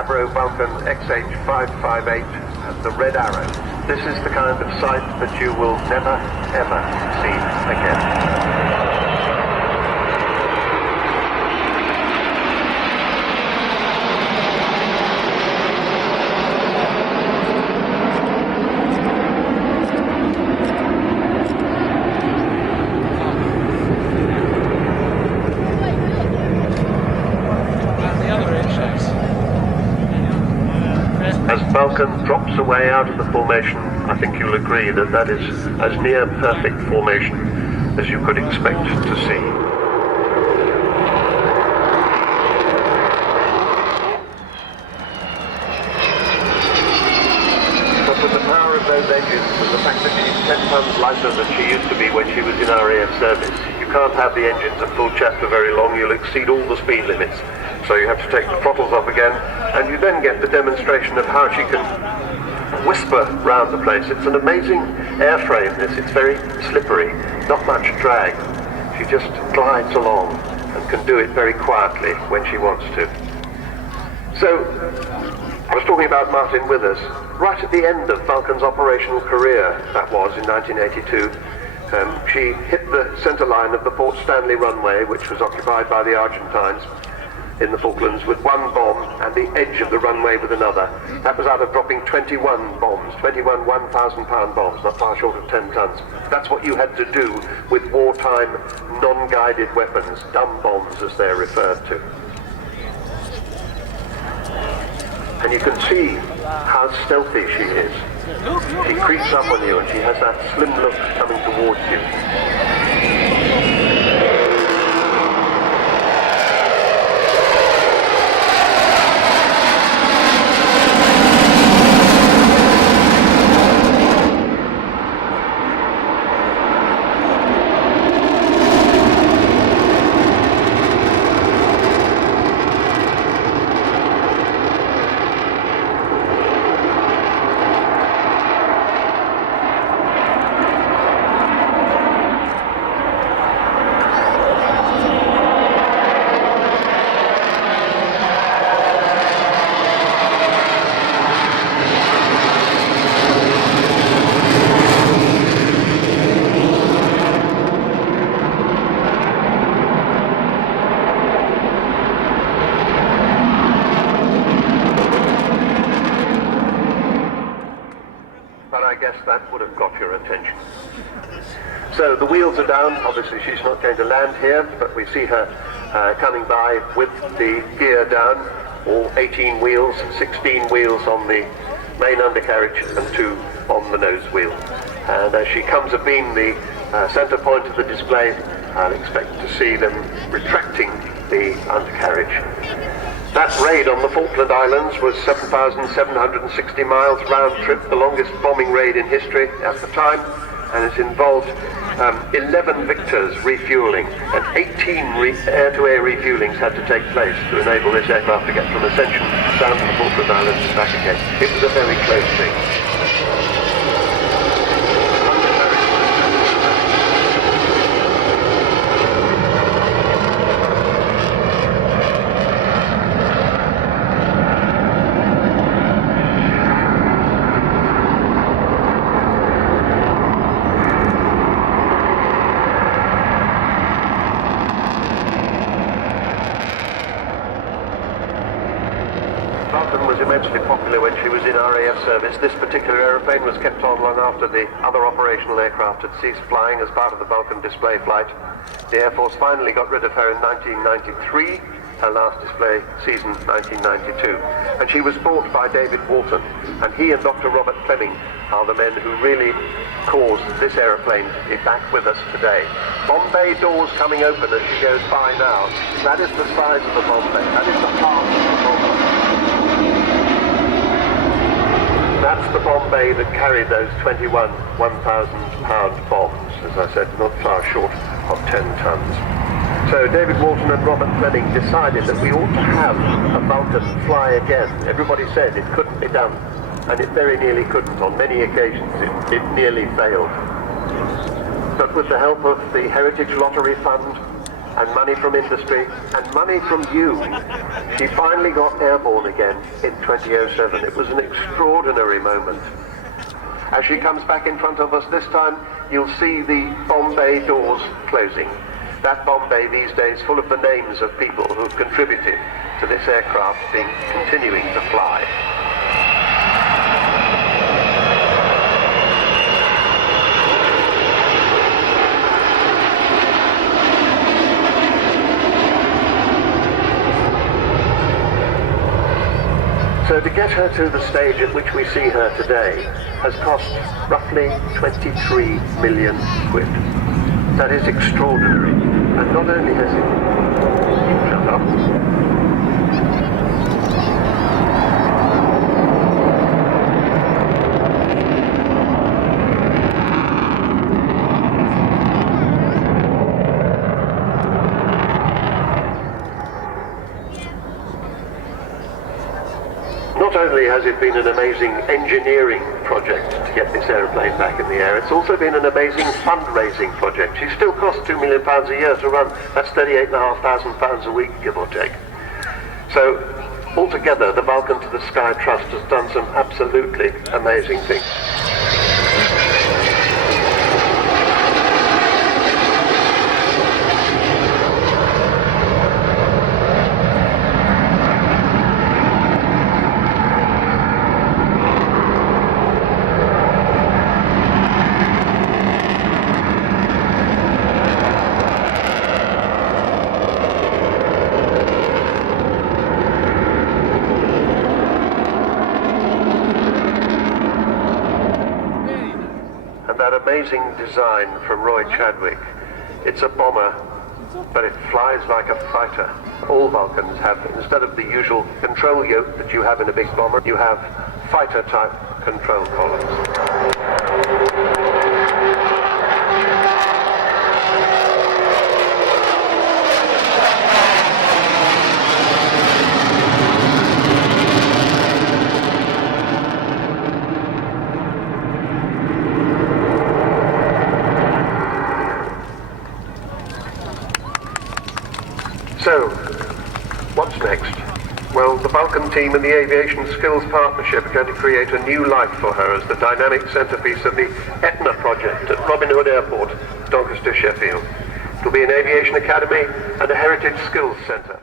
Avro Vulcan XH558 and the Red Arrow. This is the kind of sight that you will never, ever see again. As Vulcan drops away out of the formation, I think you'll agree that that is as near perfect formation as you could expect to see. But with the power of those engines and the fact that she's 10 tons lighter than she used to be when she was in RAF service, you can't have the engines at full chat for very long. You'll exceed all the speed limits. So you have to take the throttles off again, and you then get the demonstration of how she can whisper round the place. It's an amazing airframe, this. It's very slippery, not much drag. She just glides along and can do it very quietly when she wants to. So, I was talking about Martin Withers. Right at the end of Vulcan's operational career, that was in 1982, she hit the centre line of the Port Stanley runway, which was occupied by the Argentines, in the Falklands, with one bomb and the edge of the runway with another. That was out of dropping 21 bombs, 21 1,000-pound bombs, not far short of 10 tons. That's what you had to do with wartime non-guided weapons, dumb bombs as they're referred to. And you can see how stealthy she is. She creeps up on you and she has that slim look coming towards you. I guess that would have got your attention. So the wheels are down. Obviously she's not going to land here, but we see her coming by with the gear down, all 18 wheels, 16 wheels on the main undercarriage and 2 on the nose wheel. And as she comes abeam the centre point of the display, I'll expect to see them retracting the undercarriage. That raid on the Falkland Islands was 7,760 miles round trip, the longest bombing raid in history at the time, and it involved 11 Victors refuelling, and 18 air-to-air refuelings had to take place to enable this aircraft to get from Ascension down to the Falkland Islands and back again. It was a very close thing. Vulcan was immensely popular when she was in RAF service. This particular aeroplane was kept on long after the other operational aircraft had ceased flying as part of the Vulcan display flight. The Air Force finally got rid of her in 1993, her last display season 1992. And she was bought by David Walton, and he and Dr. Robert Fleming are the men who really caused this aeroplane to be back with us today. Bombay doors coming open as she goes by now. That is the size of the Bombay. That is the heart of the Bombay. That's the Bombay that carried those 21 1,000-pound bombs, as I said, not far short of 10 tons. So David Walton and Robert Fleming decided that we ought to have a Vulcan fly again. Everybody said it couldn't be done, and it very nearly couldn't. On many occasions it nearly failed. But with the help of the Heritage Lottery Fund and money from industry, and money from you, she finally got airborne again in 2007. It was an extraordinary moment. As she comes back in front of us this time, you'll see the bomb bay doors closing. That bomb bay these days full of the names of people who have contributed to this aircraft continuing to fly. So to get her to the stage at which we see her today has cost roughly 23 million quid. That is extraordinary. And not only has it... Shut up. Not only has it been an amazing engineering project to get this aeroplane back in the air, it's also been an amazing fundraising project. She still costs £2 million a year to run. That's £38,500 a week, give or take. So, altogether, the Vulcan to the Sky Trust has done some absolutely amazing things. That amazing design from Roy Chadwick. It's a bomber, but it flies like a fighter. All Vulcans have, instead of the usual control yoke that you have in a big bomber, you have fighter-type control columns. So, what's next? Well, the Vulcan team and the Aviation Skills Partnership are going to create a new life for her as the dynamic centrepiece of the Etna project at Robin Hood Airport, Doncaster, Sheffield. It will be an aviation academy and a heritage skills centre.